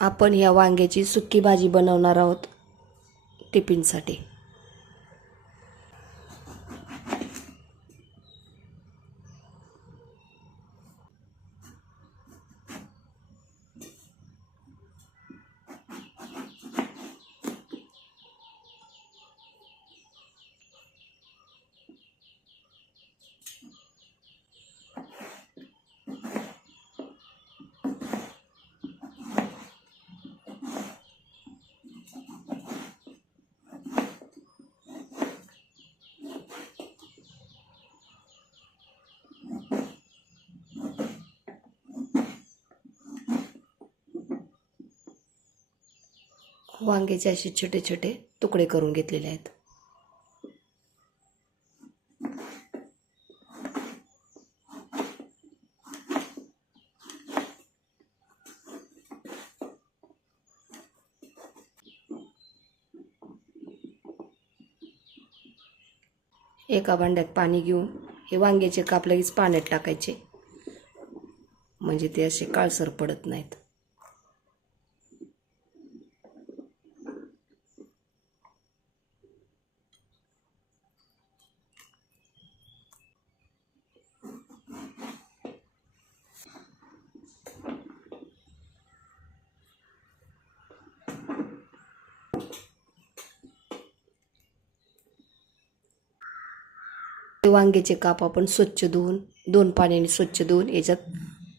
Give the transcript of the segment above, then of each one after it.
आपण ह्या वांग्याची सुक्की भाजी बनवणार आहोत टिफिनसाठी। वांग्याचे असे छोटे छोटे तुकडे करून घेतलेले आहेत। एका भांड्यात पाणी घेऊन हे वांग्याचे काप लगेच पाण्यात टाकायचे, म्हणजे ते असे काळसर पडत नाहीत। वांग्याचे काप आपण स्वच्छ धुवून 2 पाण्याने स्वच्छ धुवून याच्यात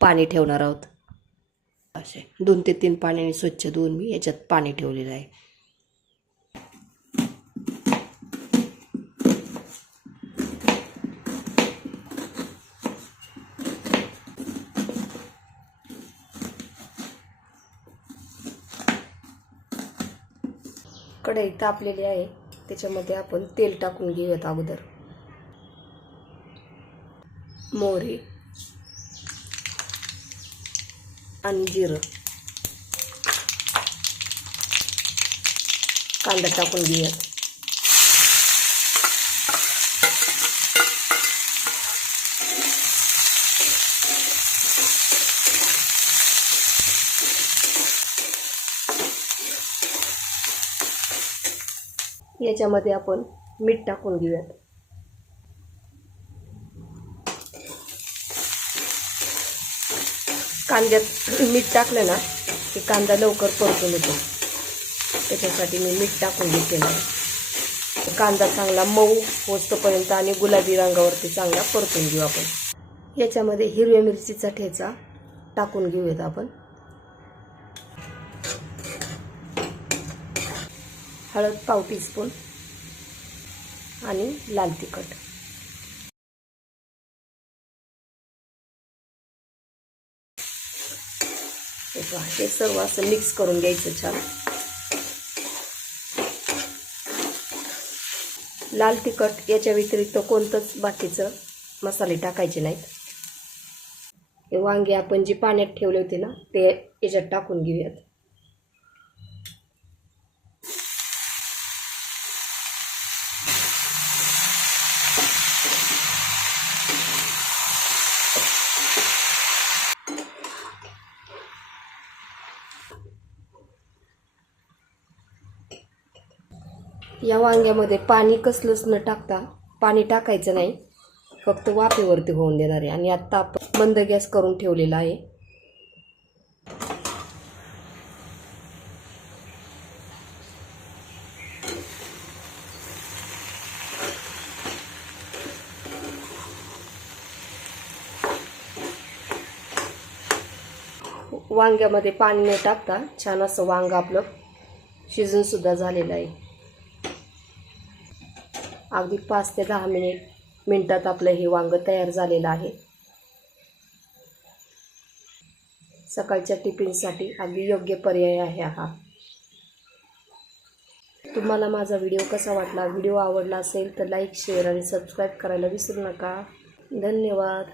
पाणी ठेवणार आहोत। असे 2 ते 3 पाण्याने स्वच्छ धुवून मी याच्यात पाणी ठेवलेलं आहे। कढई तापलेली आहे, त्याच्यामध्ये आपण तेल टाकून घेऊयात। अगोदर मोहरी आणि जिरं, कांदा टाकून घेऊयात। याच्यामध्ये आपण मीठ टाकून घेऊयात। कांद्यात मीठ टाकलं ना की कांदा लवकर परतून येतो, त्याच्यासाठी मी मीठ टाकून घेतलेलं आहे। कांदा चांगला मऊ होईपर्यंत आणि गुलाबी रंगावरती चांगला परतून घेऊ आपण। याच्यामध्ये हिरव्या मिरचीचा ठेचा टाकून घेऊयात आपण। हळद पाव टीस्पून आणि लाल तिखट। हे सर्व असं मिक्स करून घ्यायचं छान। लाल तिखट याच्या व्यतिरिक्त कोणतंच बाकीचं मसाले टाकायचे नाहीत। हे वांगे आपण जे पाण्यात ठेवले होते ना ते याच्यात टाकून घेऊयात। या वांग्यामध्ये पाणी कसलंच न टाकता, पाणी टाकायचं नाही, फक्त वाफेवरती होऊन देणार आहे। आणि आता आपण मंद गॅस करून ठेवलेला आहे। वांग्यामध्ये पाणी न टाकता छान असं वांग आपलं शिजून सुद्धा झालेलं आहे। अगदी 5 ते 10 मिनिटात आपलं हे वांग तयार झालेलं आहे। सकाळच्या टिफिनसाठी अगदी योग्य पर्याय आहे हा। तुम्हाला माझा व्हिडिओ कसा वाटला? व्हिडिओ आवडला असेल तर लाईक, शेअर आणि सबस्क्राईब करायला विसरू नका। धन्यवाद।